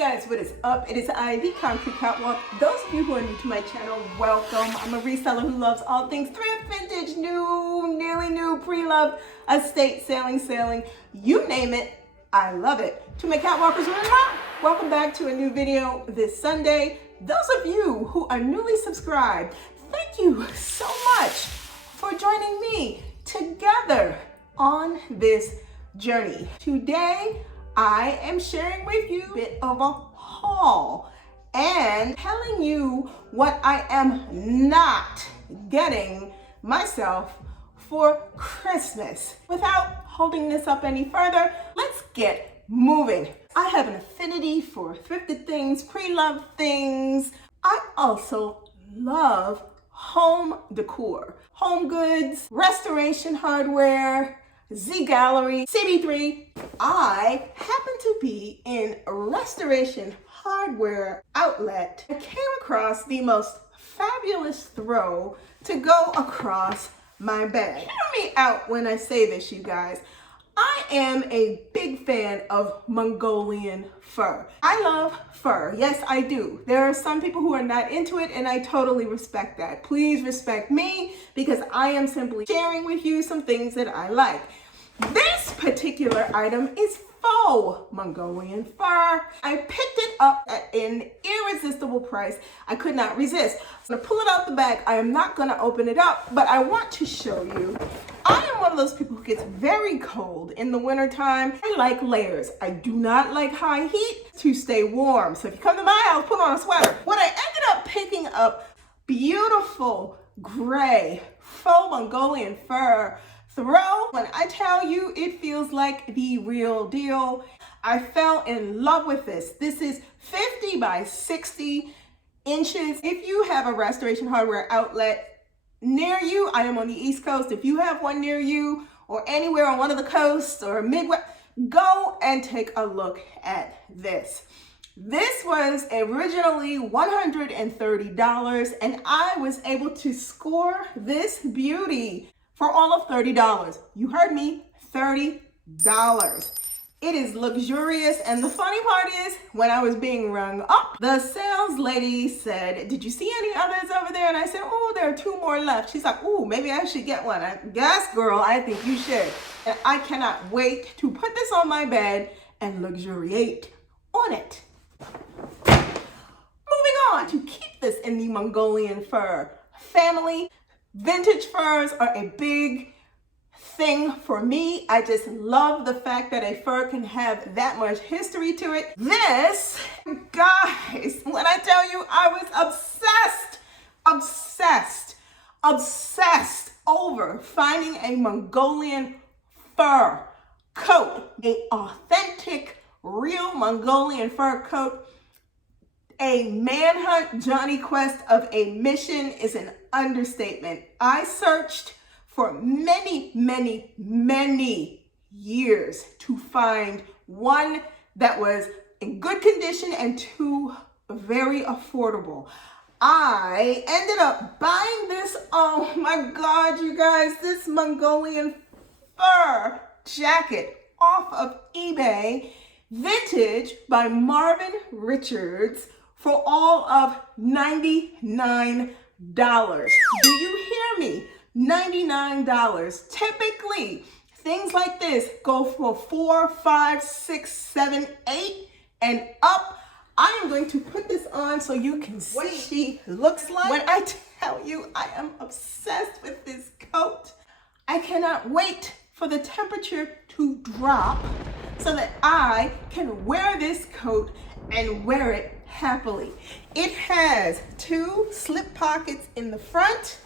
guys, what is up? It is I, the Concrete Catwalk. Those of you who are new to my channel, welcome. I'm a reseller who loves all things thrift, vintage, new, nearly new, pre-loved, estate, sailing, you name it, I love it. To my catwalkers, welcome back to a new video this Sunday. Those of you who are newly subscribed, thank you so much for joining me together on this journey. Today, I am sharing with you a bit of a haul and telling you what I am not getting myself for Christmas. Without holding this up any further, let's get moving. I have an affinity for thrifted things, pre-loved things. I also love home decor, home goods, restoration hardware, Z Gallery, CB3. I happen to be in a restoration hardware outlet. I came across the most fabulous throw to go across my bag. Hear me out when I say this, you guys. I am a big fan of Mongolian fur. I love fur. Yes, I do. There are some people who are not into it, and I totally respect that. Please respect me because I am simply sharing with you some things that I like. This particular item is faux Mongolian fur. I picked it up at an irresistible price. I could not resist. I'm gonna pull it out the bag. I am not gonna open it up, but I want to show you. I am one of those people who gets very cold in the wintertime. I like layers. I do not like high heat to stay warm. So if you come to my house, put on a sweater. What I ended up picking up, beautiful gray faux Mongolian fur throw. When I tell you, it feels like the real deal. I fell in love with this. This is 50 by 60 inches. If you have a Restoration Hardware outlet near you, I am on the East Coast. If you have one near you or anywhere on one of the coasts or Midwest, go and take a look at this. This was originally $130 and I was able to score this beauty for all of $30. You heard me, $30. It is luxurious, and the funny part is, when I was being rung up, the sales lady said, "Did you see any others over there?" And I said, "Oh, there are 2 more left." She's like, "Oh, maybe I should get one." Yes, girl, I think you should. And I cannot wait to put this on my bed and luxuriate on it. Moving on, to keep this in the Mongolian fur family, vintage furs are a big thing for me. I just love the fact that a fur can have that much history to it. This, guys, when I tell you I was obsessed over finding a Mongolian fur coat, an authentic, real Mongolian fur coat. A manhunt Johnny Quest of a mission is an understatement. I searched for many years to find one that was in good condition and 2 very affordable. I ended up buying this, oh my God, you guys, this Mongolian fur jacket off of eBay, vintage by Marvin Richards, for all of $99. Do you hear me? $99. Typically, things like this go for $4, $5, $6, $7, $8 and up. I am going to put this on so you can see what she looks like. When I tell you I am obsessed with this coat, I cannot wait for the temperature to drop so that I can wear this coat and wear it happily. It has 2 slip pockets in the front.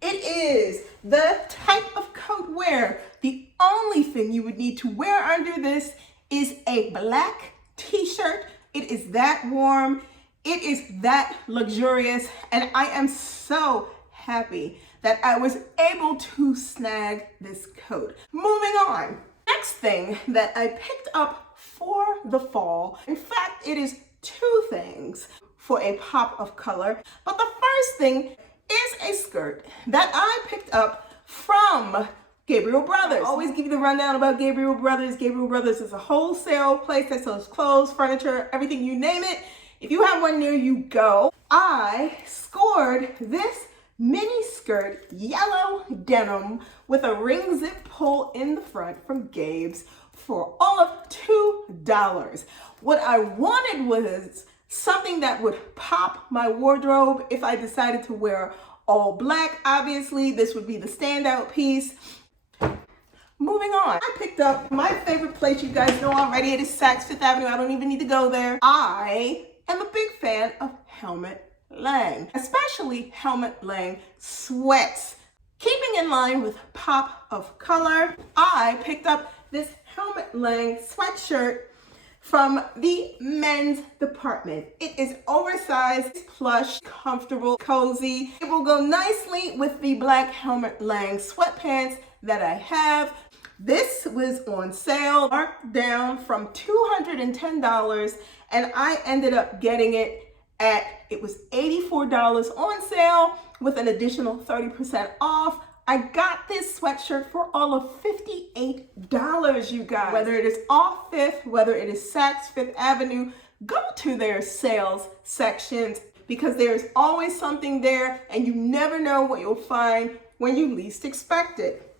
It is the type of coat where the only thing you would need to wear under this is a black t-shirt. It is that warm. It is that luxurious. And I am so happy that I was able to snag this coat. Moving on. Next thing that I picked up for the fall, in fact, it is 2 things for a pop of color. But the first thing is a skirt that I picked up from Gabriel Brothers. I always give you the rundown about Gabriel Brothers. Gabriel Brothers is a wholesale place that sells clothes, furniture, everything, you name it. If you have one near you, go. I scored this mini skirt, yellow denim with a ring zip pull in the front from Gabe's for all of $2. What I wanted was something that would pop my wardrobe if I decided to wear all black. Obviously, this would be the standout piece. Moving on, I picked up my favorite place. You guys know already, it is Saks Fifth Avenue. I don't even need to go there. I am a big fan of Helmut Lang, especially Helmut Lang sweats. Keeping in line with pop of color, I picked up this Helmut Lang sweatshirt from the men's department. It is oversized, plush, comfortable, cozy. It will go nicely with the black Helmut Lang sweatpants that I have. This was on sale, marked down from $210, and I ended up getting it it was $84 on sale with an additional 30% off. I got this sweatshirt for all of $58, you guys. Whether it is off Fifth, whether it is Saks Fifth Avenue, go to their sales sections because there's always something there and you never know what you'll find when you least expect it.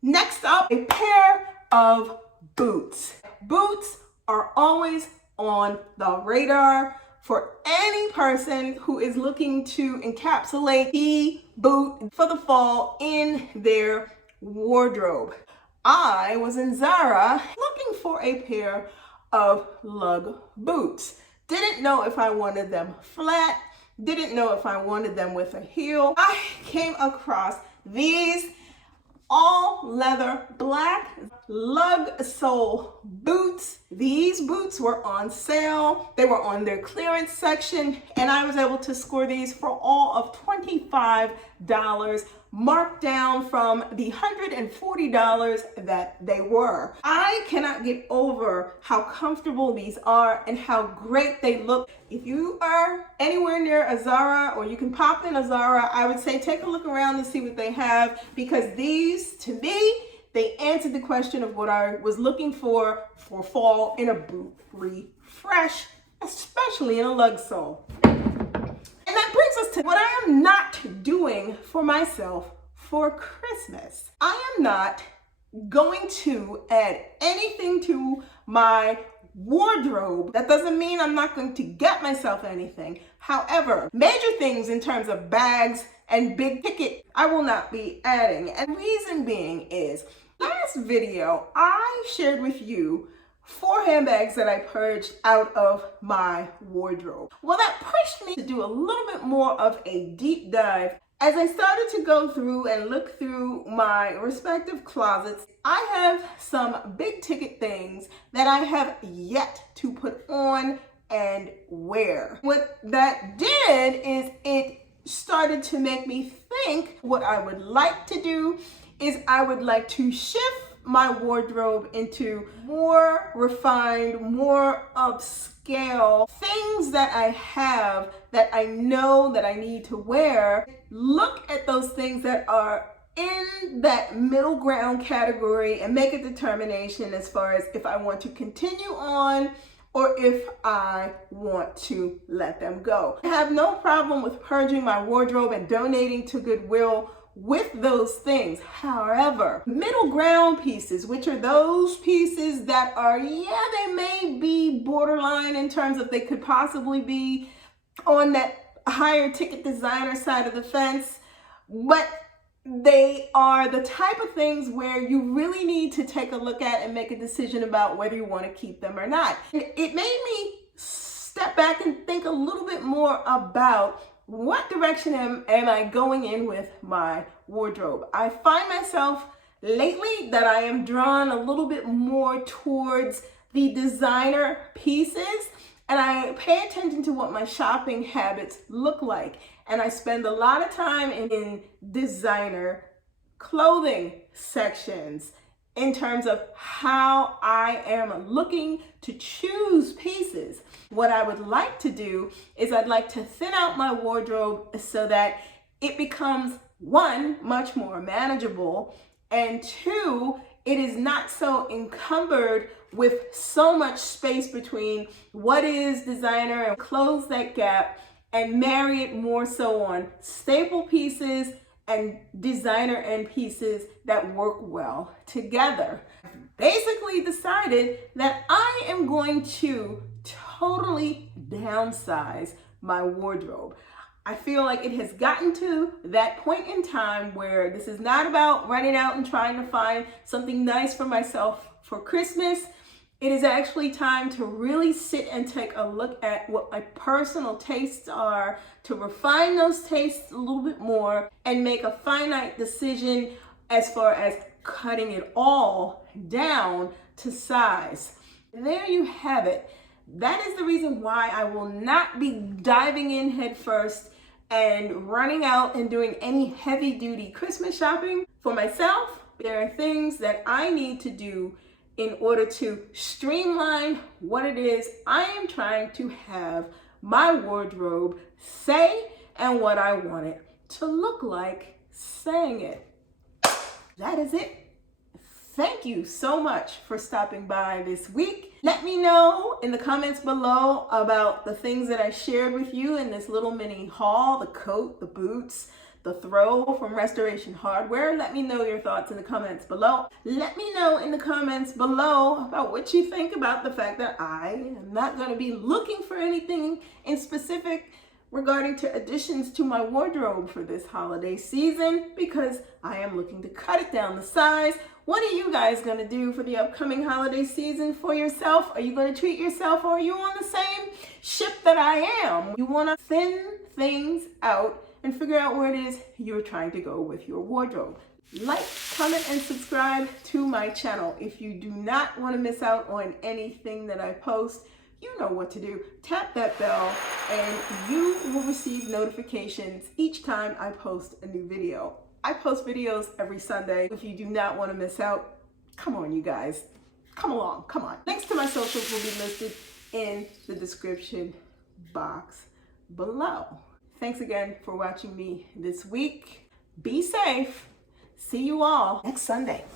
Next up, a pair of boots. Boots are always on the radar for any person who is looking to encapsulate the boot for the fall in their wardrobe. I was in ZARA looking for a pair of lug boots. Didn't know if I wanted them flat, didn't know if I wanted them with a heel. I came across these all leather black lug sole boots. These boots were on sale. They were on their clearance section and I was able to score these for all of $25, marked down from the $140 that they were. I cannot get over how comfortable these are and how great they look. If you are anywhere near a ZARA or you can pop in a ZARA, I would say take a look around and see what they have because these, to me, they answered the question of what I was looking for fall in a boot refresh, especially in a lug sole. And that brings us to what I am not doing for myself for Christmas. I am not going to add anything to my wardrobe. That doesn't mean I'm not going to get myself anything. However, major things in terms of bags and big ticket, I will not be adding. And reason being is, last video, I shared with you 4 handbags that I purged out of my wardrobe. Well, that pushed me to do a little bit more of a deep dive. As I started to go through and look through my respective closets, I have some big ticket things that I have yet to put on and wear. What that did is it started to make me think what I would like to do is I would like to shift my wardrobe into more refined, more upscale things that I have that I know that I need to wear. Look at those things that are in that middle ground category and make a determination as far as if I want to continue on or if I want to let them go. I have no problem with purging my wardrobe and donating to Goodwill with those things. However, middle ground pieces, which are those pieces that are, yeah, they may be borderline in terms of they could possibly be on that higher ticket designer side of the fence, but they are the type of things where you really need to take a look at and make a decision about whether you want to keep them or not. It made me step back and think a little bit more about what direction am I going in with my wardrobe. I find myself lately that I am drawn a little bit more towards the designer pieces, and I pay attention to what my shopping habits look like. And I spend a lot of time in designer clothing sections in terms of how I am looking to choose pieces. What I would like to do is I'd like to thin out my wardrobe so that it becomes, one, much more manageable, And two, it is not so encumbered with so much space between what is designer and close that gap and marry it more so on staple pieces and designer end pieces that work well together. Basically decided that I am going to totally downsize my wardrobe. I feel like it has gotten to that point in time where this is not about running out and trying to find something nice for myself for Christmas. It is actually time to really sit and take a look at what my personal tastes are, to refine those tastes a little bit more and make a finite decision as far as cutting it all down to size. There you have it. That is the reason why I will not be diving in head first and running out and doing any heavy duty Christmas shopping for myself. There are things that I need to do in order to streamline what it is I am trying to have my wardrobe say and what I want it to look like saying it. That is it. Thank you so much for stopping by this week. Let me know in the comments below about the things that I shared with you in this little mini haul, the coat, the boots, the throw from Restoration Hardware. Let me know your thoughts in the comments below. Let me know in the comments below about what you think about the fact that I am not going to be looking for anything in specific regarding to additions to my wardrobe for this holiday season, because I am looking to cut it down the size. What are you guys going to do for the upcoming holiday season for yourself? Are you going to treat yourself, or are you on the same ship that I am? You want to thin things out and figure out where it is you're trying to go with your wardrobe. Like, comment, and subscribe to my channel. If you do not want to miss out on anything that I post, you know what to do. Tap that bell and you will receive notifications each time I post a new video. I post videos every Sunday. If you do not want to miss out, come on, you guys. Come along, come on. Links to my socials will be listed in the description box below. Thanks again for watching me this week. Be safe. See you all next Sunday.